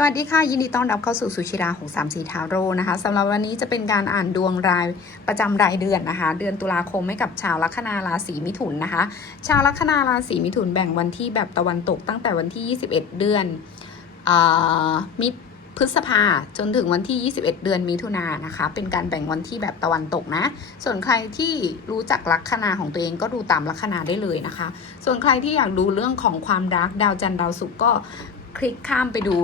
สวัสดีค่ะ ยินดีต้อนรับเข้าสู่สุชิราของสามสีทาโร่นะคะสำหรับวันนี้จะเป็นการอ่านดวงรายประจำรายเดือนนะคะ เดือนตุลาคมให้กับชาวลัคนาราศีมิถุนนะคะ ชาวลัคนาราศีมิถุนแบ่งวันที่แบบตะวันตกตั้งแต่วันที่ 21 เดือนเอ่อมิพฤษภาจนถึงวันที่ 21 เดือนมิถุนายนนะคะ เป็นการแบ่งวันที่แบบตะวันตกนะ ส่วนใครที่รู้จักลัคนาของตัวเองก็ดูตามลัคนาได้เลยนะคะ ส่วนใครที่อยากดูเรื่องของความรักดาวจันทร์ดาวศุกร์ก็คลิกข้ามไปดู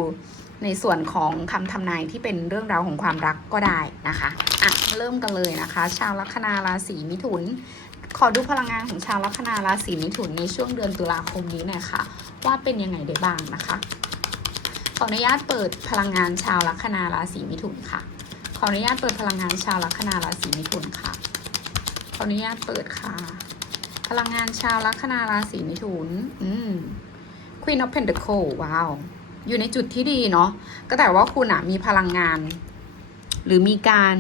ในส่วนของคำทำนายที่เป็นเรื่องราวของความรักก็ได้นะคะอะเริ่มกันเลยนะคะ ชาวลัคนาราศีมิถุน ขอดูพลังงานของชาวลัคนาราศีมิถุนในช่วงเดือนตุลาคมนี้หน่อยค่ะ ว่าเป็นยังไงได้บ้างนะคะขออนุญาตเปิดพลังงานชาวลัคนาราศีมิถุนค่ะ ขออนุญาตเปิดพลังงานชาวลัคนาราศีมิถุนค่ะ ขออนุญาตเปิดค่ะ พลังงานชาวลัคนาราศีมิถุน อืม Queen of Pentacles ว้าว อยู่ในจุดที่ดีเนาะก็แต่ว่าคุณอะมีพลังงาน หรือมีการ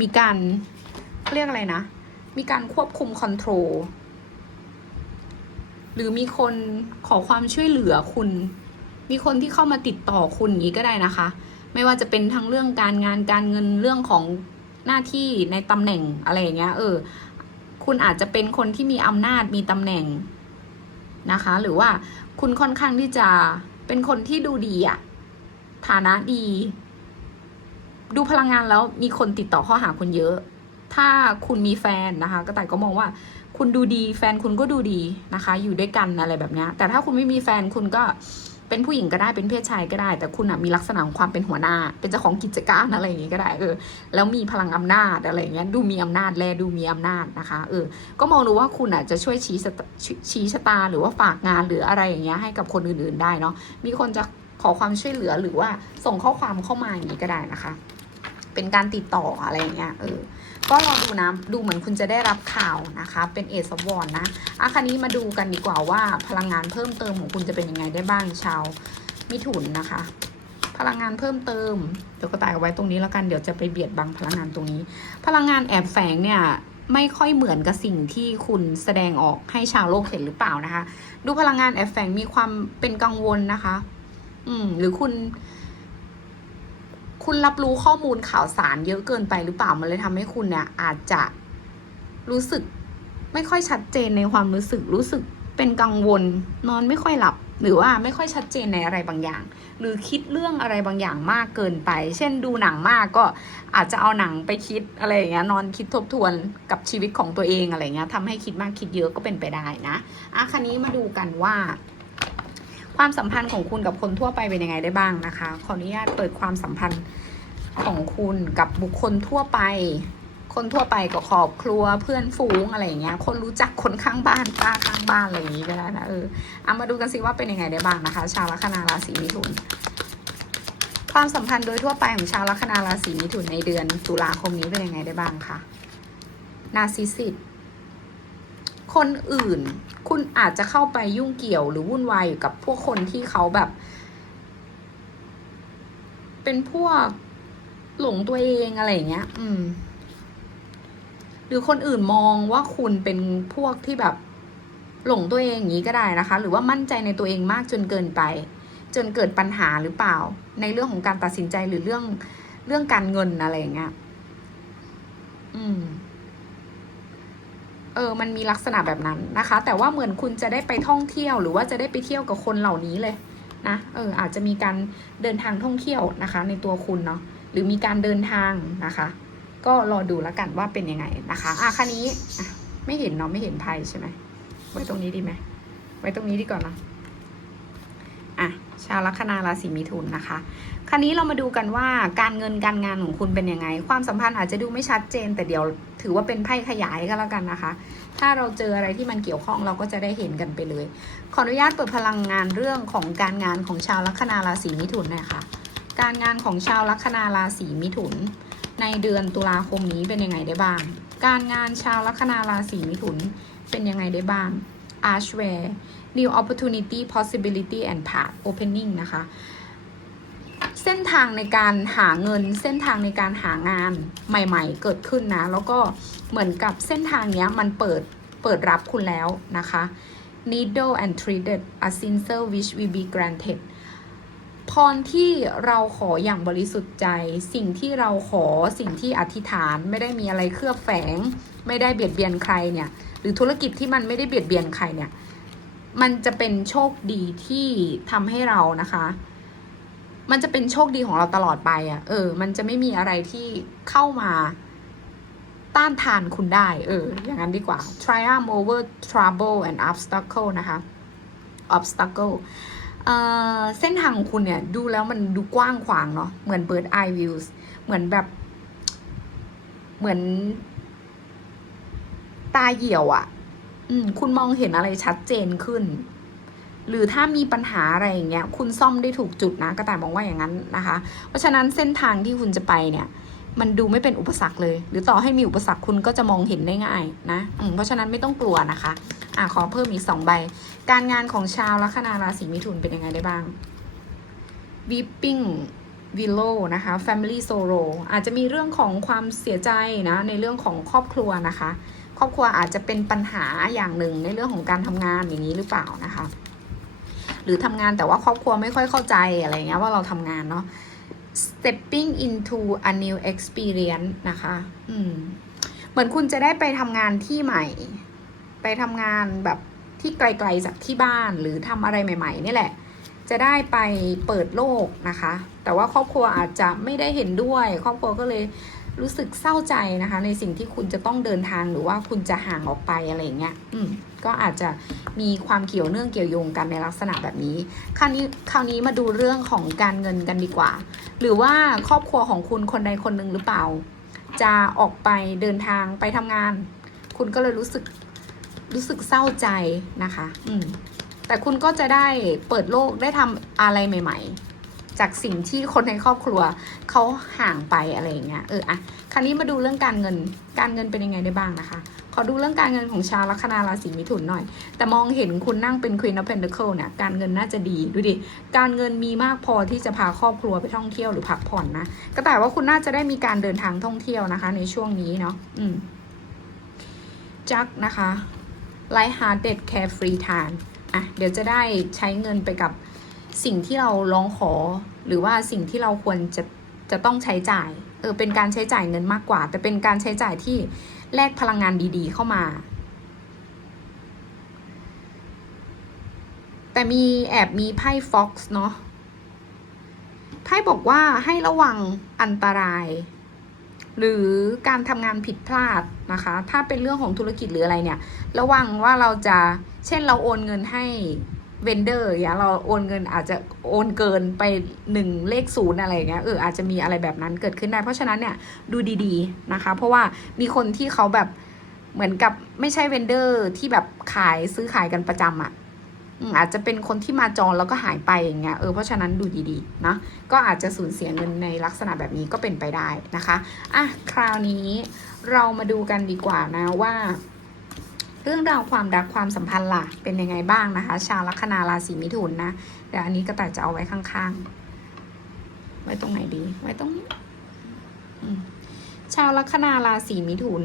มีการเรียกอะไรนะ มีการควบคุมคอนโทรลหรือมีคนขอความช่วยเหลือคุณ มีคนที่เข้ามาติดต่อคุณอย่างนี้ก็ได้นะคะ ไม่ว่าจะเป็นทั้งเรื่องการงานการเงินเรื่องของหน้าที่ในตำแหน่งอะไรอย่างเงี้ยเออ คุณอาจจะเป็นคนที่มีอำนาจมีตำแหน่งนะคะ หรือว่าคุณค่อนข้างที่จะ เป็นคนที่ดูดีอะฐานะดี ดูพลังงานแล้วมีคนติดต่อข้อหาคุณเยอะ ถ้าคุณมีแฟนนะคะ ก็แต่ก็มองว่า คุณดูดี แฟนคุณก็ดูดีนะคะ อยู่ด้วยกันอะไรแบบนี้แต่ถ้าคุณไม่มีแฟนคุณก็ เป็นผู้หญิงก็ได้เป็นเพศชายก็ได้ แต่คุณอะมีลักษณะของความเป็นหัวหน้า เป็นเจ้าของกิจการอะไรอย่างงี้ก็ได้เออแล้วมีพลังอำนาจอะไรอย่างเงี้ยดูมีอำนาจแลดูมีอำนาจนะคะเออก็มองดูว่าคุณอะจะช่วยชี้ชะชี้ชะตาหรือว่าฝากงานหรืออะไรอย่างเงี้ยให้กับคนอื่นๆได้เนาะมีคนจะขอความช่วยเหลือหรือว่าส่งข้อความเข้ามาอย่างนี้ก็ได้นะคะ เป็นการติดต่ออะไรอย่างเงี้ยเออ ก็ลองดูนะดูเหมือนคุณจะได้รับข่าวนะคะ เป็นเอสวอนนะอะคันนี้มาดูกันดีกว่าว่าพลังงานเพิ่มเติมของคุณจะเป็นยังไงได้บ้างชาวมิถุนนะคะ พลังงานเพิ่มเติมเดี๋ยวก็ตายเอาไว้ตรงนี้แล้วกันเดี๋ยวจะไปเบียดบังพลังงานตรงนี้ พลังงานแอบแฝงเนี่ยไม่ค่อยเหมือนกับสิ่งที่คุณแสดงออกให้ชาวโลกเห็นหรือเปล่านะคะ ดูพลังงานแอบแฝงมีความเป็นกังวลนะคะ อืมหรือคุณ คุณรับรู้ข้อมูลข่าวสารเยอะเกินไปหรือเปล่ามันเลยทำให้คุณเนี่ยอาจจะรู้สึกไม่ค่อยชัดเจนในความรู้สึกรู้สึกเป็นกังวล นอนไม่ค่อยหลับ หรือว่าไม่ค่อยชัดเจนในอะไรบางอย่าง หรือคิดเรื่องอะไรบางอย่างมากเกินไป เช่นดูหนังมากก็อาจจะเอาหนังไปคิดอะไรอย่างเงี้ยนอนคิดทบทวนกับชีวิตของตัวเองอะไรเงี้ยทำให้คิดมากคิดเยอะก็เป็นไปได้นะอะคันนี้มาดูกันว่า ความสัมพันธ์ของคุณกับคนทั่วไปเป็นยังไงได้บ้างนะคะ ขออนุญาตเปิดความสัมพันธ์ของคุณกับบุคคลทั่วไป คนทั่วไปก็ครอบครัวเพื่อนฝูงอะไรอย่างเงี้ย คนรู้จักคนข้างบ้านป้าข้างบ้านอะไรอย่างงี้ก็ได้นะเออเอามาดูกันสิว่าเป็นยังไงได้บ้างนะคะ ชาวลัคนาราศีมิถุน ความสัมพันธ์โดยทั่วไปของชาวลัคนาราศีมิถุนในเดือนตุลาคมนี้เป็นยังไงได้บ้างคะนาซิสิต คนอื่น คุณอาจจะเข้าไปยุ่งเกี่ยวหรือวุ่นวายอยู่กับพวกคนที่เขาแบบ เป็นพวกหลงตัวเองอะไรอย่างเงี้ย อืม หรือคนอื่นมองว่าคุณเป็นพวกที่แบบ หลงตัวเองอย่างนี้ก็ได้นะคะ หรือว่ามั่นใจในตัวเองมากจนเกินไป จนเกิดปัญหาหรือเปล่า ในเรื่องของการตัดสินใจหรือเรื่องเรื่องการเงินอะไรอย่างเงี้ย อืม เออมันมีลักษณะแบบนั้นนะคะ แต่ว่าเหมือนคุณจะได้ไปท่องเที่ยว หรือว่าจะได้ไปเที่ยวกับคนเหล่านี้เลยนะเอออาจจะมีการเดินทางท่องเที่ยวนะคะ ในตัวคุณเนาะหรือมีการเดินทางนะคะ ก็รอดูแล้วกันว่าเป็นยังไงนะคะอะคันนี้ไม่เห็นเนาะไม่เห็นไพ่ใช่ไหมไว้ตรงนี้ดีไหมไว้ตรงนี้ดีก่อนเนาะอะชาวลัคนาราศีมิถุนนะคะ คราวนี้เรามาดูกันว่าการเงินการงานของคุณเป็นยังไง ความสัมพันธ์อาจจะดูไม่ชัดเจน แต่เดี๋ยวถือว่าเป็นไพ่ขยายก็แล้วกันนะคะ ถ้าเราเจออะไรที่มันเกี่ยวข้องเราก็จะได้เห็นกันไปเลย ขออนุญาตเปิดพลังงานเรื่องของการงานของชาวลัคนาราศีมิถุนน่อยค่ะการงานของชาวลัคนาราศีมิถุน ในเดือนตุลาคมนี้เป็นยังไงได้บ้าง การงานชาวลัคนาราศีมิถุนเป็นยังไงได้บ้าง Archware New Opportunity Possibility and Path Opening นะคะ เส้นทางในการหาเงิน เส้นทางในการหางานใหม่ ๆ เกิดขึ้นนะ แล้วก็เหมือนกับเส้นทางเนี้ยมันเปิดเปิดรับคุณแล้วนะคะ Needle and threaded a sincere wish will be granted พรที่เราขออย่างบริสุทธิ์ใจ สิ่งที่เราขอสิ่งที่อธิษฐานไม่ได้มีอะไรเคลือบแฝง ไม่ได้เบียดเบียนใครเนี่ย หรือธุรกิจที่มันไม่ได้เบียดเบียนใครเนี่ย มันจะเป็นโชคดีที่ทำให้เรานะคะ มันจะเป็นโชคดีของเราตลอดไปอะ่ะ เออ มันจะไม่มีอะไรที่เข้ามาต้านทานคุณได้ เออ อย่างนั้นดีกว่า triumph over trouble and obstacle นะคะ obstacle เอ่อ เส้นทางของคุณเนี่ย ดูแล้วมันดูกว้างขวางเนาะ เหมือน bird eye views เหมือนแบบ เหมือน ตาเหี่ยวอะ่ะ อืม คุณมองเห็นอะไรชัดเจนขึ้น หรือถ้ามีปัญหาอะไรอย่างเงี้ยคุณซ่อมได้ถูกจุดนะกระต่ายมองว่าอย่างนั้นนะคะ เพราะฉะนั้นเส้นทางที่คุณจะไปเนี่ยมันดูไม่เป็นอุปสรรคเลย หรือต่อให้มีอุปสรรคคุณก็จะมองเห็นได้ง่ายนะเพราะฉะนั้นไม่ต้องกลัวนะคะอะขอเพิ่มอีกสองใบ การงานของชาวลัคนาราศีมิถุนเป็นยังไงได้บ้าง Weeping Willow นะคะ Family Sorrow อาจจะมีเรื่องของความเสียใจนะในเรื่องของครอบครัวนะคะ ครอบครัวอาจจะเป็นปัญหาอย่างหนึ่งในเรื่องของการทำงานอย่างนี้หรือเปล่านะคะ หรือทำงานแต่ว่าครอบครัวไม่ค่อยเข้าใจอะไรเงี้ยว่าเราทำงานเนาะ stepping into a new experience นะคะ อืม เหมือนคุณจะได้ไปทำงานที่ใหม่ ไปทำงานแบบที่ไกลๆจากที่บ้านหรือทำอะไรใหม่ ๆ นี่แหละ จะได้ไปเปิดโลกนะคะ แต่ว่าครอบครัวอาจจะไม่ได้เห็นด้วย ครอบครัวก็เลย รู้สึกเศร้าใจนะคะ ในสิ่งที่คุณจะต้องเดินทางหรือว่าคุณจะห่างออกไปอะไรเงี้ยอืมก็อาจจะมีความเกี่ยวเนื่องเกี่ยวโยงกันในลักษณะแบบนี้ คราวนี้คราวนี้มาดูเรื่องของการเงินกันดีกว่า หรือว่าครอบครัวของคุณคนใดคนหนึ่งหรือเปล่า จะออกไปเดินทางไปทำงาน คุณก็เลยรู้สึกรู้สึกเศร้าใจนะคะ อืมแต่คุณก็จะได้เปิดโลกได้ทำอะไรใหม่ ๆ จากสิ่งที่คนในครอบครัวเขาห่างไปอะไรอย่างเงี้ยเอออะคราวนี้มาดูเรื่องการเงิน การเงินเป็นยังไงได้บ้างนะคะ ขอดูเรื่องการเงินของชาวลัคนาราศีมิถุนหน่อย แต่มองเห็นคุณนั่งเป็น Queen of Pentacle เนี่ยการเงินน่าจะดีดูดิการเงินมีมากพอที่จะพาครอบครัวไปท่องเที่ยวหรือพักผ่อนนะก็แต่ว่าคุณน่าจะได้มีการเดินทางท่องเที่ยวนะคะ ในช่วงนี้เนาะอืมจักนะคะ Light Hearted Carefree Time อะเดี๋ยวจะได้ใช้เงินไปกับ สิ่งที่เราร้องขอ หรือว่าสิ่งที่เราควรจะจะต้องใช้จ่ายเออเป็นการใช้จ่ายเงินมากกว่า แต่เป็นการใช้จ่ายที่แลกพลังงานดีๆเข้ามา แต่มีแอบมีไพ่ฟ็อกซ์เนาะไพ่บอกว่าให้ระวังอันตราย หรือการทำงานผิดพลาดนะคะ ถ้าเป็นเรื่องของธุรกิจหรืออะไรเนี่ย ระวังว่าเราจะเช่นเราโอนเงินให้ เวนเดอร์อย่างเงี้ยเราโอนเงินอาจจะโอนเกินไปหนึ่งเลขศูนย์อะไรอย่างเงี้ยเอออาจจะมีอะไรแบบนั้นเกิดขึ้นได้ เพราะฉะนั้นเนี่ยดูดีๆนะคะ เพราะว่ามีคนที่เขาแบบเหมือนกับไม่ใช่เวนเดอร์ที่แบบขายซื้อขายกันประจำอะ่ะอืมอาจจะเป็นคนที่มาจองแล้วก็หายไปอย่างเงี้ยเออเพราะฉะนั้นดูดีๆนะก็อาจจะสูญเสียเงินในลักษณะแบบนี้ก็เป็นไปได้นะคะอะคราวนี้เรามาดูกันดีกว่านะว่า เรื่องราวความรักความสัมพันธ์ล่ะเป็นยังไงบ้างนะคะ ชาวลัคนาราศีมิถุนนะเดี๋ยวอันนี้ก็แต่จะเอาไว้ข้างๆ ไว้ตรงไหนดี ไว้ตรงนี้อืมชาวลัคนาราศีมิถุน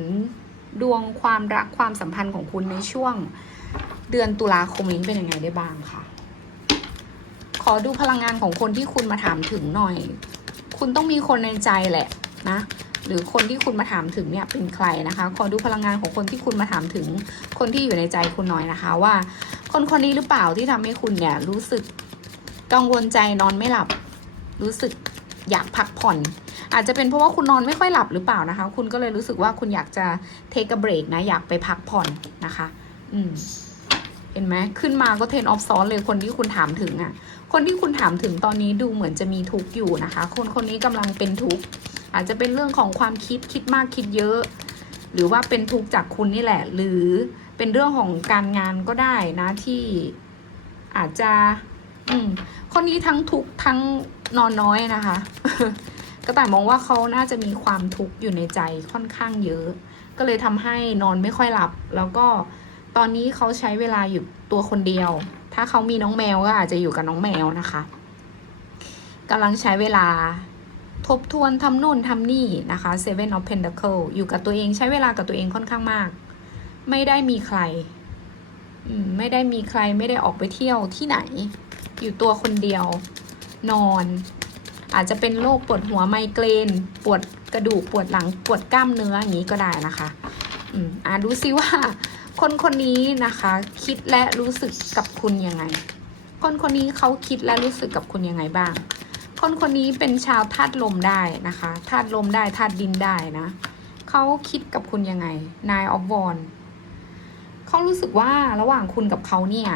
ดวงความรักความสัมพันธ์ของคุณในช่วงเดือนตุลาคมนี้เป็นยังไงได้บ้างค่ะขอดูพลังงานของคนที่คุณมาถามถึงหน่อย คุณต้องมีคนในใจแหละนะ หรือคนที่คุณมาถามถึงเนี่ยเป็นใครนะคะ ขอดูพลังงานของคนที่คุณมาถามถึงคนที่อยู่ในใจคุณหน่อยนะคะ ว่า คนคนนี้หรือเปล่าที่ทำให้คุณเนี่ยรู้สึกกังวลใจนอนไม่หลับ รู้สึกอยากพักผ่อน อาจจะเป็นเพราะว่าคุณนอนไม่ค่อยหลับหรือเปล่านะคะ คุณก็เลยรู้สึกว่าคุณอยากจะเทค a เบรกนะอยากไปพักผ่อนนะคะ อืมเห็นไหมขึ้นมาก็เทนออฟซ้อนเลยคนที่คุณถามถึงอะ่ะ คนที่คุณถามถึงตอนนี้ดูเหมือนจะมีทุกข์อยู่นะคะ คนคนนี้กำลังเป็นทุกข์ อาจจะเป็นเรื่องของความคิดคิดมากคิดเยอะ หรือว่าเป็นทุกข์จากคุณนี่แหละ หรือเป็นเรื่องของการงานก็ได้นะที่อาจจะ อืมคนนี้ทั้งทุกข์ทั้งนอนน้อยนะคะ ก็แต่มองว่าเขาน่าจะมีความทุกข์อยู่ในใจค่อนข้างเยอะ ก็เลยทำให้นอนไม่ค่อยหลับ แล้วก็ตอนนี้เขาใช้เวลาอยู่ตัวคนเดียว ถ้าเขามีน้องแมวก็อาจจะอยู่กับน้องแมวนะคะกำลังใช้เวลา บทวนทำโน่นทำนี่นะคะ Seven of Pentacle อยู่กับตัวเองใช้เวลากับตัวเองค่อนข้างมาก ไม่ได้มีใครไม่ได้มีใครไม่ได้ออกไปเที่ยวที่ไหน อยู่ตัวคนเดียว นอน อาจจะเป็นโรคปวดหัวไมเกรน ปวดกระดูกปวดหลังปวดกล้ามเนื้ออย่างนี้ก็ได้นะคะอืมอ่าดูซิว่า คนคนนี้นะคะ คิดและรู้สึกกับคุณยังไง คนคนนี้เขาคิดและรู้สึกกับคุณยังไงบ้าง คนคนนี้เป็นชาวธาตุลมได้นะคะธาตุลมได้ธาตุดินได้นะเขาคิดกับคุณยังไงนายออฟวอนเขารู้สึกว่าระหว่างคุณกับเขาเนี่ย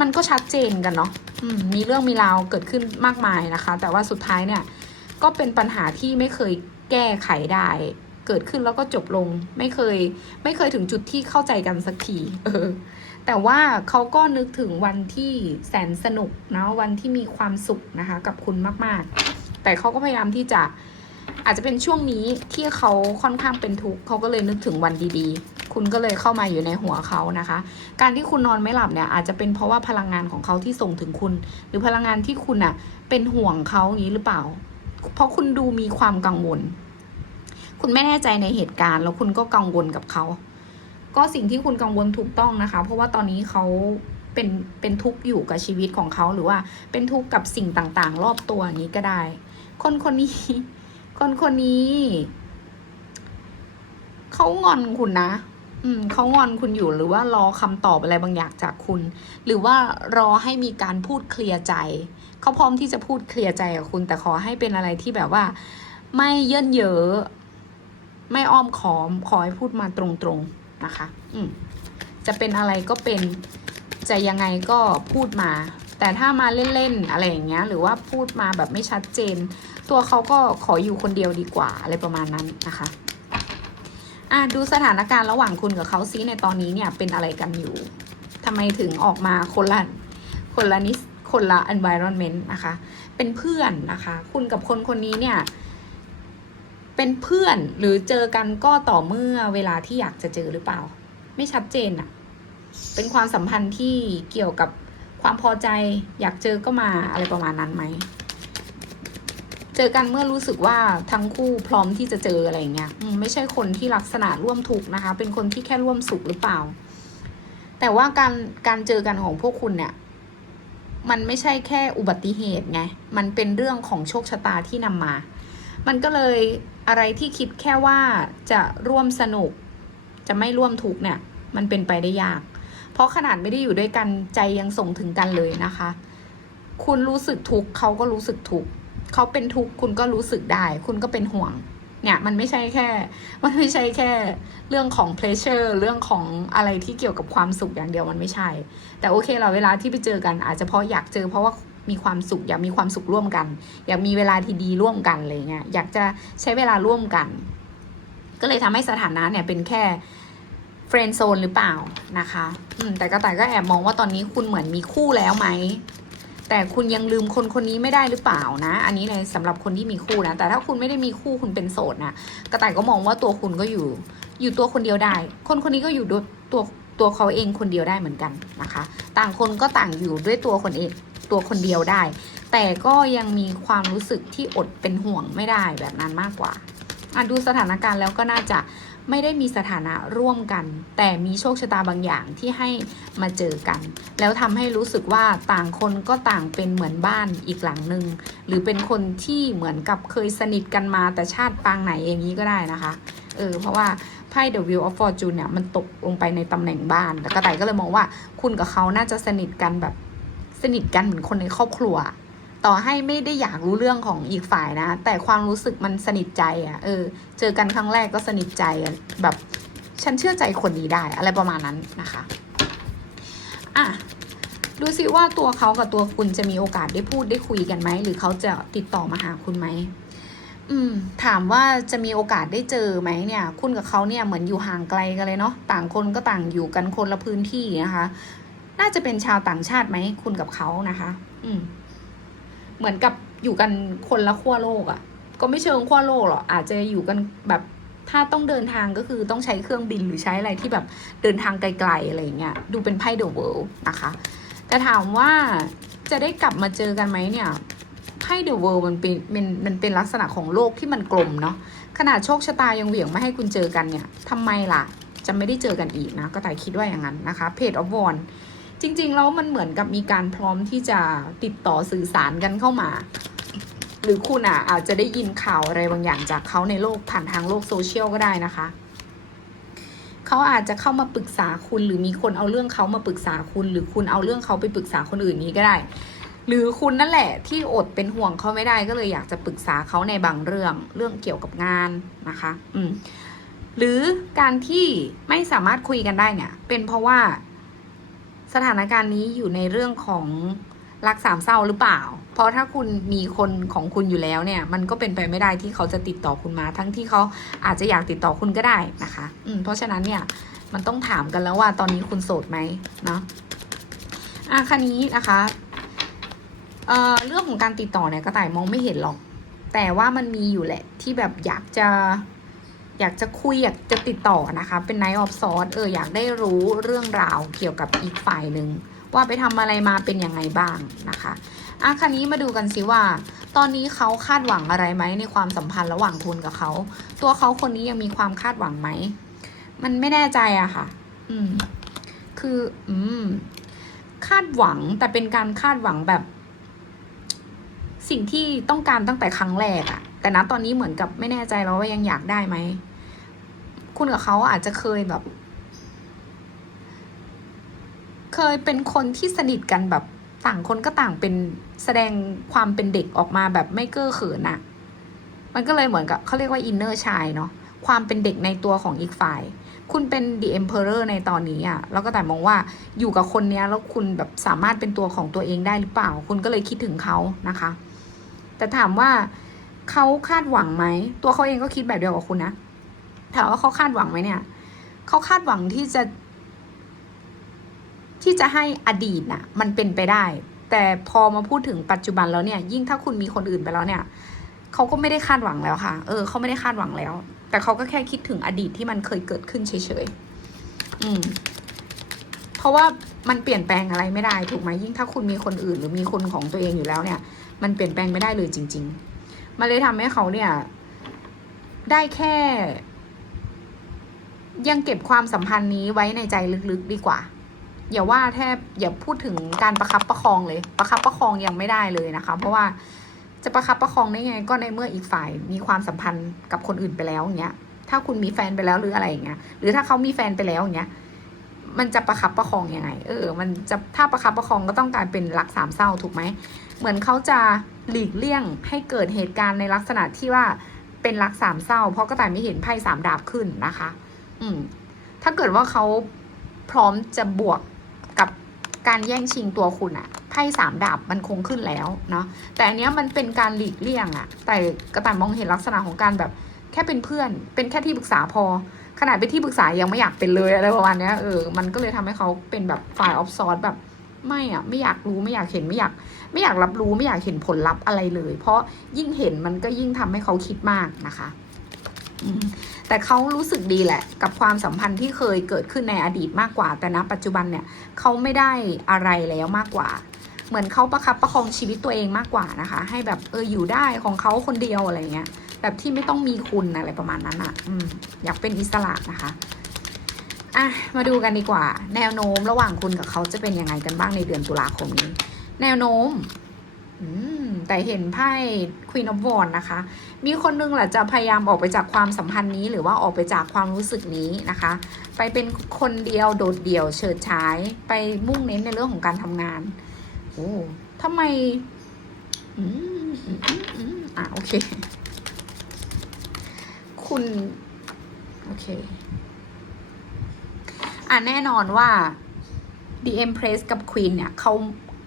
มันก็ชัดเจนกันเนาะมมีเรื่องมีราวเกิดขึ้นมากมายนะคะ แต่ว่าสุดท้ายเนี่ย ก็เป็นปัญหาที่ไม่เคยแก้ไขได้ เกิดขึ้นแล้วก็จบลง ไม่เคย ไม่เคยถึงจุดที่เข้าใจกันสักทีเออ แต่ว่าเขาก็นึกถึงวันที่แสนสนุกนะวันที่มีความสุขนะคะ กับคุณมาก ๆ แต่เขาก็พยายามที่จะอาจจะเป็นช่วงนี้ที่เขาค่อนข้างเป็นทุกข์เขาก็เลยนึกถึงวันดีๆ คุณก็เลยเข้ามาอยู่ในหัวเขานะคะ การที่คุณนอนไม่หลับเนี่ยอาจจะเป็นเพราะว่าพลังงานของเขาที่ส่งถึงคุณ หรือพลังงานที่คุณอะเป็นห่วงเขาอย่างนี้หรือเปล่า เพราะคุณดูมีความกังวล คุณไม่แน่ใจในเหตุการณ์ แล้วคุณก็กังวลกับเขา ก็สิ่งที่คุณกังวลถูกต้องนะคะ เพราะว่าตอนนี้เขาเป็นเป็นทุกข์อยู่กับชีวิตของเขาหรือว่าเป็นทุกข์กับสิ่งต่างๆ รอบตัวอย่างนี้ก็ได้ คนคนนี้ คนคนนี้เขางอนคุณนะ อืมเขางอนคุณอยู่หรือว่ารอคำตอบอะไรบางอย่างจากคุณ หรือว่ารอให้มีการพูดเคลียร์ใจเขาพร้อมที่จะพูดเคลียร์ใจกับคุณ แต่ขอให้เป็นอะไรที่แบบว่า ไม่เยินเยอะ ไม่อ้อมขอมขอให้พูดมาตรงๆ นะคะ อืมจะเป็นอะไรก็เป็นจะยังไงก็พูดมา แต่ถ้ามาเล่นๆอะไรอย่างเงี้ย หรือว่าพูดมาแบบไม่ชัดเจน ตัวเขาก็ขออยู่คนเดียวดีกว่าอะไรประมาณนั้นนะคะอะดูสถานการณ์ระหว่างคุณกับเขาซิในตอนนี้เนี่ยเป็นอะไรกันอยู่ทำไมถึงออกมาคนละคนละนิสคนละ environment นะคะ เป็นเพื่อนนะคะ คุณกับคนคนนี้เนี่ย เป็นเพื่อนหรือเจอกันก็ต่อเมื่อเวลาที่อยากจะเจอหรือเปล่า ไม่ชัดเจนอะเป็นความสัมพันธ์ที่เกี่ยวกับความพอใจอยากเจอก็มาอะไรประมาณนั้นไหม เจอกันเมื่อรู้สึกว่าทั้งคู่พร้อมที่จะเจออะไรเงี้ยไม่ใช่คนที่ลักษณะร่วมทุกนะคะ เป็นคนที่แค่ร่วมสุขหรือเปล่า แต่ว่าการการเจอกันของพวกคุณเนี่ย มันไม่ใช่แค่อุบัติเหตุไง มันเป็นเรื่องของโชคชะตาที่นำมา มันก็เลยอะไรที่คิดแค่ว่าจะร่วมสนุก จะไม่ร่วมทุกเนี่ย มันเป็นไปได้ยาก เพราะขนาดไม่ได้อยู่ด้วยกันใจยังส่งถึงกันเลยนะคะ คุณรู้สึกทุกเขาก็รู้สึกทุกเขาเป็นทุกคุณก็รู้สึกได้ คุณก็เป็นห่วง เนี่ยมันไม่ใช่แค่ มันไม่ใช่แค่ เรื่องของ pleasure เรื่องของอะไรที่เกี่ยวกับความสุขอย่างเดียวมันไม่ใช่ แต่โอเคเราเวลาที่ไปเจอกันอาจจะเพราะอยากเจอเพราะว่า มีความสุข อยากมีความสุขร่วมกัน อยากมีเวลาที่ดีร่วมกันอะไรเงี้ยอยากจะใช้เวลาร่วมกัน ก็เลยทำให้สถานะเนี่ยเป็นแค่เฟรนด์โซนหรือเปล่านะคะอืแต่กระต่ายก็แอบมองว่าตอนนี้คุณเหมือนมีคู่แล้วไหมแต่คุณยังลืมคนคนนี้ไม่ได้หรือเปล่านะ อันนี้ในสำหรับคนที่มีคู่นะ แต่ถ้าคุณไม่ได้มีคู่คุณเป็นโสดนะกระต่ายก็มองว่าตัวคุณก็อยู่ อยู่ตัวคนเดียวได้ คนคนนี้ก็อยู่ด้วยตัวตัวเขาเองคนเดียวได้เหมือนกันนะคะ ต่างคนก็ต่างอยู่ด้วยตัวคนเอง ตัวคนเดียวได้ แต่ก็ยังมีความรู้สึกที่อดเป็นห่วงไม่ได้แบบนั้นมากกว่าอะดูสถานการณ์แล้วก็น่าจะไม่ได้มีสถานะร่วมกัน แต่มีโชคชะตาบางอย่างที่ให้มาเจอกัน แล้วทำให้รู้สึกว่าต่างคนก็ต่างเป็นเหมือนบ้านอีกหลังหนึ่งหรือเป็นคนที่เหมือนกับเคยสนิทกันมาแต่ชาติปางไหนอย่างนี้ก็ได้นะคะเออเพราะว่าไพ่ The Wheel of Fortune เนี่ยมันตกลงไปในตำแหน่งบ้าน แล้วกระต่ายก็เลยมองว่าคุณกับเขาน่าจะสนิทกันแบบ สนิทกันเหมือนคนในครอบครัว ต่อให้ไม่ได้อยากรู้เรื่องของอีกฝ่ายนะ แต่ความรู้สึกมันสนิทใจอะ่ะ เออ เจอกันครั้งแรกก็สนิทใจแบบ ฉันเชื่อใจคนนี้ได้ อะไรประมาณนั้นนะคะ อะดูสิว่าตัวเขากับตัวคุณจะมีโอกาสได้พูดได้คุยกันไหม หรือเขาจะติดต่อมาหาคุณไหมอืม ถามว่าจะมีโอกาสได้เจอไหมเนี่ย คุณกับเขาเนี่ยเหมือนอยู่ห่างไกลกันเลยเนาะต่างคนก็ต่างอยู่กันคนละพื้นที่นะคะ น่าจะเป็นชาวต่างชาติไหมคุณกับเขานะคะ อืม เหมือนกับอยู่กันคนละขั้วโลกอะ่ะ ก็ไม่เชิงขั้วโลกหรอกอาจจะอยู่กันแบบถ้าต้องเดินทางก็คือต้องใช้เครื่องบินหรือใช้อะไรที่แบบเดินทางไกลๆอะไรเงี้ยดูเป็นไพ่เดอะเวิลด์นะคะ แต่ถามว่าจะได้กลับมาเจอกันไหมเนี่ยไพ่เดอะเวิลด์มันเป็นมันมันเป็นลักษณะของโลกที่มันกลมเนาะขนาดโชคชะตายังเหวี่ยงไม่ให้คุณเจอกันเนี่ยทำไมล่ะ จะไม่ได้เจอกันอีกนะ ก็แต่คิดว่าอย่างนั้นนะคะเพจออฟวอน จริงๆแล้วมันเหมือนกับมีการพร้อมที่จะติดต่อสื่อสารกันเข้ามา หรือคุณอะอาจจะได้ยินข่าวอะไรบางอย่างจากเขาในโลกผ่านทางโลกโซเชียลก็ได้นะคะเขาอาจจะเข้ามาปรึกษาคุณหรือมีคนเอาเรื่องเขามาปรึกษาคุณ หรือคุณเอาเรื่องเขาไปปรึกษาคนอื่นนี้ก็ได้ หรือคุณนั่นแหละที่อดเป็นห่วงเขาไม่ได้ก็เลยอยากจะปรึกษาเขาในบางเรื่องเรื่องเกี่ยวกับงานนะคะ อืมหรือการที่ไม่สามารถคุยกันได้เนี่ย เป็นเพราะว่า สถานการณ์นี้อยู่ในเรื่องของรักสามเศร้าหรือเปล่า เพราะถ้าคุณมีคนของคุณอยู่แล้วเนี่ย มันก็เป็นไปไม่ได้ที่เขาจะติดต่อคุณมา ทั้งที่เขาอาจจะอยากติดต่อคุณก็ได้นะคะ อืม เพราะฉะนั้นเนี่ย มันต้องถามกันแล้วว่าตอนนี้คุณโสดไหมเนาะ อะคันนี้นะคะ เอ่อ เรื่องของการติดต่อเนี่ยกระต่ายมองไม่เห็นหรอก แต่ว่ามันมีอยู่แหละ ที่แบบอยากจะ อยากจะคุยอยากจะติดต่อนะคะ เป็น Night of s w o r d เอออยากได้รู้เรื่องราวเกี่ยวกับอีกฝ่ายหนึ่งว่าไปทำอะไรมาเป็นยังไงบ้างนะคะอะคันนี้มาดูกันสิว่า ตอนนี้เขาคาดหวังอะไรไหมในความสัมพันธ์ระหว่างคุณกับเขา ตัวเขาคนนี้ยังมีความคาดหวังไหม มันไม่แน่ใจอะค่ะ อืม คือ อืม คาดหวังแต่เป็นการคาดหวังแบบ สิ่งที่ต้องการตั้งแต่ครั้งแรกอะ แต่ณตอนนี้เหมือนกับไม่แน่ใจแล้วว่ายังอยากได้ไหม คุณกับเขาอาจจะเคยแบบ เคยเป็นคนที่สนิทกันแบบต่างคนก็ต่างเป็นแสดงความเป็นเด็กออกมาแบบไม่เก้อเขินอะมันก็เลยเหมือนกับเขาเรียกว่าอินเนอร์ชายเนาะความเป็นเด็กในตัวของอีกฝ่าย คุณเป็น the emperor ในตอนนี้อะแล้วก็แต่มองว่าอยู่กับคนเนี้ยแล้วคุณแบบสามารถเป็นตัวของตัวเองได้หรือเปล่า คุณก็เลยคิดถึงเขานะคะ แต่ถามว่า เขาคาดหวังไหม ตัวเขาเองก็คิดแบบเดียวกับคุณนะถามว่าเขาคาดหวังไหมเนี่ย เขาคาดหวังที่จะ ที่จะให้อดีตน่ะ มันเป็นไปได้ แต่พอมาพูดถึงปัจจุบันแล้วเนี่ย ยิ่งถ้าคุณมีคนอื่นไปแล้วเนี่ย เขาก็ไม่ได้คาดหวังแล้วค่ะ เออ เขาไม่ได้คาดหวังแล้ว แต่เขาก็แค่คิดถึงอดีตที่มันเคยเกิดขึ้นเฉยๆ อืม เพราะว่ามันเปลี่ยนแปลงอะไรไม่ได้ถูกไหมยิ่งถ้าคุณมีคนอื่น หรือมีคนของตัวเองอยู่แล้วเนี่ย มันเปลี่ยนแปลงไม่ได้เลยจริง ๆ มันเลยทำให้เขาเนี่ย ได้แค่ ยังเก็บความสัมพันธ์นี้ไว้ในใจลึกๆดีกว่า อย่าว่าแทบอย่าพูดถึงการประคับประคองเลย ประคับประคองยังไม่ได้เลยนะคะ เพราะว่าจะประคับประคองได้ไง ก็ในเมื่ออีกฝ่ายมีความสัมพันธ์กับคนอื่นไปแล้วอย่างเงี้ย ถ้าคุณมีแฟนไปแล้วหรืออะไรอย่างเงี้ย หรือถ้าเขามีแฟนไปแล้วอย่างเงี้ย มันจะประคับประคองยังไง เออ มันจะถ้าประคับประคองก็ต้องการเป็นรักสามเศร้าถูกไหม เหมือนเขาจะหลีกเลี่ยงให้เกิดเหตุการณ์ในลักษณะที่ว่าเป็นรักสามเศร้า เพราะก็แต่ไม่เห็นไพ่สามดาบขึ้นนะคะ อืม ถ้าเกิดว่าเขาพร้อมจะบวกกับการแย่งชิงตัวคุณอะไพ่สามดาบมันคงขึ้นแล้วเนาะแต่อันเนี้ยมันเป็นการหลีกเลี่ยงอะแต่กระต่ายมองเห็นลักษณะของการแบบแค่เป็นเพื่อน เป็นแค่ที่ปรึกษาพอ ขนาดเป็นที่ปรึกษายังไม่อยากเป็นเลยอะไรประมาณเนี้ยเออ มันก็เลยทำให้เขาเป็นแบบฝ่ายออฟซอร์แบบ ไม่อะไม่อยากรู้ไม่อยากเห็นไม่อยาก ไม่อยากรับรู้ไม่อยากเห็นผลลัพธ์อะไรเลย เพราะยิ่งเห็นมันก็ยิ่งทำให้เขาคิดมากนะคะแต่เขารู้สึกดีแหละ กับความสัมพันธ์ที่เคยเกิดขึ้นในอดีตมากกว่า แต่ณปัจจุบันเนี่ยเขาไม่ได้อะไรแล้วมากกว่า เหมือนเขาประคับประคองชีวิตตัวเองมากกว่านะคะ ให้แบบเอออยู่ได้ของเขาคนเดียวอะไรเงี้ยแบบที่ไม่ต้องมีคุณอะไรประมาณนั้นอะ่ะอยากเป็นอิสระนะคะ อะมาดูกันดีกว่า แนวโน้มระหว่างคุณกับเขาจะเป็นยังไงกันบ้างในเดือนตุลาคมนี้ แนวโน้มอืมแต่เห็นไพ่ Queen of Wands นะคะ มีคนนึงแหละจะพยายามออกไปจากความสัมพันธ์นี้ หรือว่าออกไปจากความรู้สึกนี้นะคะ ไปเป็นคนเดียวโดดเดี่ยวเฉิดฉาย ไปมุ่งเน้นในเรื่องของการทำงาน โอ้ทำไมอืมอืมอืมอืมอะโอเค คุณ โอเค อะแน่นอนว่า The Empress กับ Queen เนี่ยเขา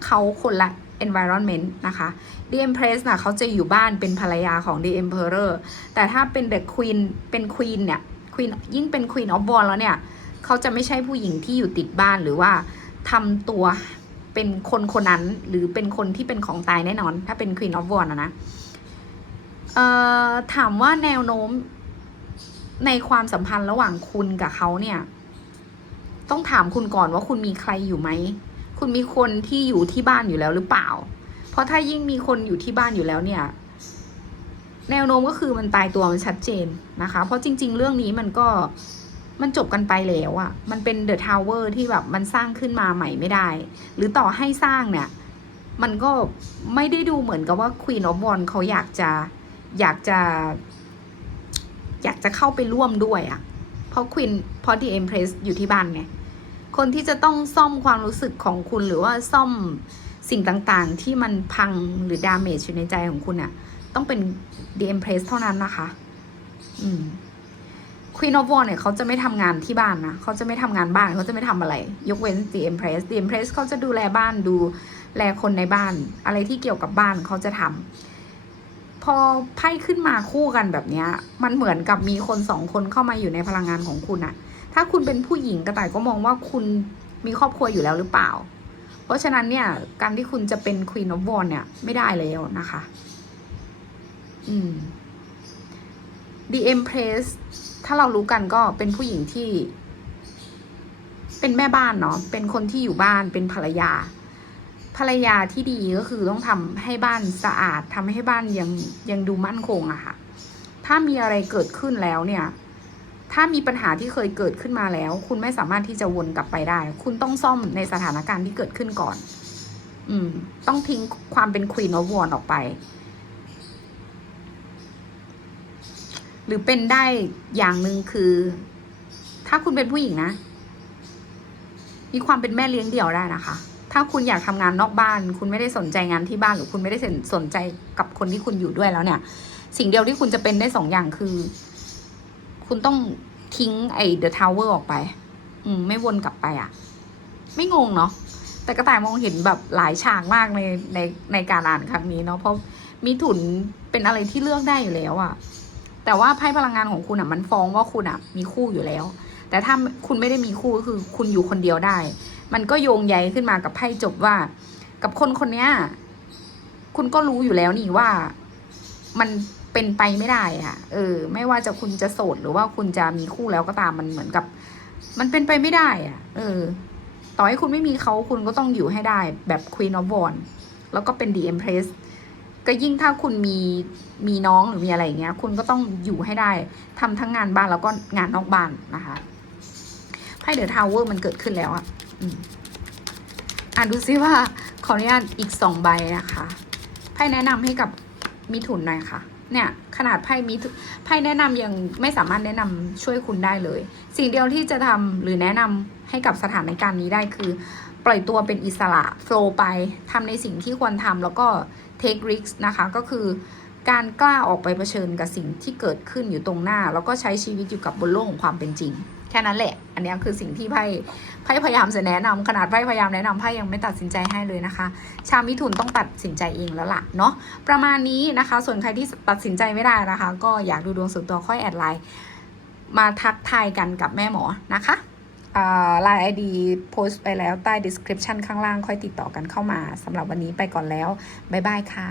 เขาคนละ environment นะคะ The Empress น่ะเขาจะอยู่บ้านเป็นภรรยาของ The Emperor แต่ถ้าเป็น The Queen เป็น Queen เนี่ย Queen ยิ่งเป็น Queen of Wands แล้วเนี่ยเขาจะไม่ใช่ผู้หญิงที่อยู่ติดบ้านหรือว่าทำตัวเป็นคนคนนั้นหรือเป็นคนที่เป็นของตายแน่นอน ถ้าเป็น Queen of Wands อะนะเอ่อถามว่าแนวโน้มในความสัมพันธ์ระหว่างคุณกับเขาเนี่ย ต้องถามคุณก่อนว่าคุณมีใครอยู่ไหม คุณมีคนที่อยู่ที่บ้านอยู่แล้วหรือเปล่า เพราะถ้ายิ่งมีคนอยู่ที่บ้านอยู่แล้วเนี่ย แนวโน้มก็คือมันตายตัวมันชัดเจนนะคะ เพราะจริง ๆ เรื่องนี้มันก็มันจบกันไปแล้วอะมันเป็นเดอะทาวเวอร์ที่แบบมันสร้างขึ้นมาใหม่ไม่ได้ หรือต่อให้สร้างเนี่ย มันก็ไม่ได้ดูเหมือนกับว่าควีนอ f ฟ a อนเขาอยากจะอยากจะ อยากจะเข้าไปร่วมด้วยอะเพราะควีนเพราะดีเอ็มเพรสอยู่ที่บ้านไง คนที่จะต้องซ่อมความรู้สึกของคุณหรือว่าซ่อมสิ่งต่างๆ ที่มันพังหรือดาเมจอยู่ในใจของคุณอะต้องเป็นดีเอ็มเพรสเท่านั้นนะคะ อืมควีนอ f ฟ a เนี่ยเขาจะไม่ทำงานที่บ้านนะเขาจะไม่ทำงานบ้านเขาจะไม่ทำอะไร ยกเว้น The Empress The Empress เขาจะดูแลบ้านดูแลคนในบ้าน อะไรที่เกี่ยวกับบ้านเขาจะทำพอไพ่ขึ้นมาคู่กันแบบนี้มันเหมือนกับมีคนสองคนเข้ามาอยู่ในพลังงานของคุณอะ ถ้าคุณเป็นผู้หญิงกระต่ายก็มองว่าคุณมีครอบครัวอยู่แล้วหรือเปล่า เพราะฉะนั้นเนี่ย การที่คุณจะเป็น Queen of Wands เนี่ยไม่ได้แล้วนะคะ อืม The Empress ถ้าเรารู้กันก็เป็นผู้หญิงที่ เป็นแม่บ้านเนาะ เป็นคนที่อยู่บ้าน เป็นภรรยา ภรรยาที่ดีก็คือต้องทำให้บ้านสะอาดทำให้บ้านยังยังดูมั่นคงอะค่ะ ถ้ามีอะไรเกิดขึ้นแล้วเนี่ย ถ้ามีปัญหาที่เคยเกิดขึ้นมาแล้ว คุณไม่สามารถที่จะวนกลับไปได้ คุณต้องซ่อมในสถานการณ์ที่เกิดขึ้นก่อน อืม ต้องทิ้งความเป็น Queen of Wands ออกไป หรือเป็นได้อย่างหนึ่งคือ ถ้าคุณเป็นผู้หญิงนะ มีความเป็นแม่เลี้ยงเดี่ยวได้นะคะ ถ้าคุณอยากทำงานนอกบ้าน คุณไม่ได้สนใจงานที่บ้านหรือคุณไม่ได้สนใจกับคนที่คุณอยู่ด้วยแล้วเนี่ย สิ่งเดียวที่คุณจะเป็นได้สองอย่างคือ คุณต้องทิ้งไอ้เดอะทาวเวอร์ออกไป อืม ไม่วนกลับไปอะ่ะ ไม่งงเนาะแต่กระต่ายมองเห็นแบบหลายฉากมากในในในการอ่านครั้งนี้เนาะเพราะมีถุนเป็นอะไรที่เลือกได้อยู่แล้วอะ่ะแต่ว่าไพ่พลังงานของคุณอะมันฟ้องว่าคุณอะมีคู่อยู่แล้ว แต่ถ้าคุณไม่ได้มีคู่ก็คือคุณอยู่คนเดียวได้ มันก็โยงใยขึ้นมากับไพ่จบว่า กับคนคนเนี้ยคุณก็รู้อยู่แล้วนี่ว่า มัน เป็นไปไม่ได้อะเออ ไม่ว่าจะคุณจะโสดหรือว่าคุณจะมีคู่แล้วก็ตามมันเหมือนกับ มันเป็นไปไม่ได้อะเออ ต่อให้คุณไม่มีเขาคุณก็ต้องอยู่ให้ได้แบบ Queen of w a n แล้วก็เป็น The Empress ก็ยิ่งถ้าคุณมีมีน้องหรือมีอะไรอย่างเงี้ย คุณก็ต้องอยู่ให้ได้ทำทั้งงานบ้านแล้วก็งานนอกบ้านนะคะไพ่เดอะทาวเวอร์มันเกิดขึ้นแล้วอะอ่านดูซิว่าขออนุญาตอีกสองใบนะคะไพ่แนะนำให้กับมิถุนหน่อยค่ะ เนี่ยขนาดไพ่มีไพ่แนะนำยังไม่สามารถแนะนำช่วยคุณได้เลย สิ่งเดียวที่จะทำหรือแนะนำให้กับสถานการณ์นี้ได้คือ ปล่อยตัวเป็นอิสระโฟล์ไปทำในสิ่งที่ควรทำแล้วก็ take risk นะคะ ก็คือการกล้าออกไปเผชิญกับสิ่งที่เกิดขึ้นอยู่ตรงหน้า แล้วก็ใช้ชีวิตอยู่กับบนโลกของความเป็นจริง แค่นั้นแหละ อันนี้คือสิ่งที่ไพ่ไพ่พยายามจะแนะนำขนาดไพ่พยายามแนะนำไพ่ยังไม่ตัดสินใจให้เลยนะคะ ชาวมิถุนต้องตัดสินใจเองแล้วล่ะเนาะประมาณนี้นะคะ ส่วนใครที่ตัดสินใจไม่ได้นะคะ ก็อยากดูดวงส่วนตัวค่อยแอดไลน์มาทักทายกันกับแม่หมอนะคะไลน์ไอดีโพสต์ไปแล้วใต้ description ข้างล่างค่อยติดต่อกันเข้ามาสำหรับวันนี้ไปก่อนแล้ว บ๊ายบายค่ะ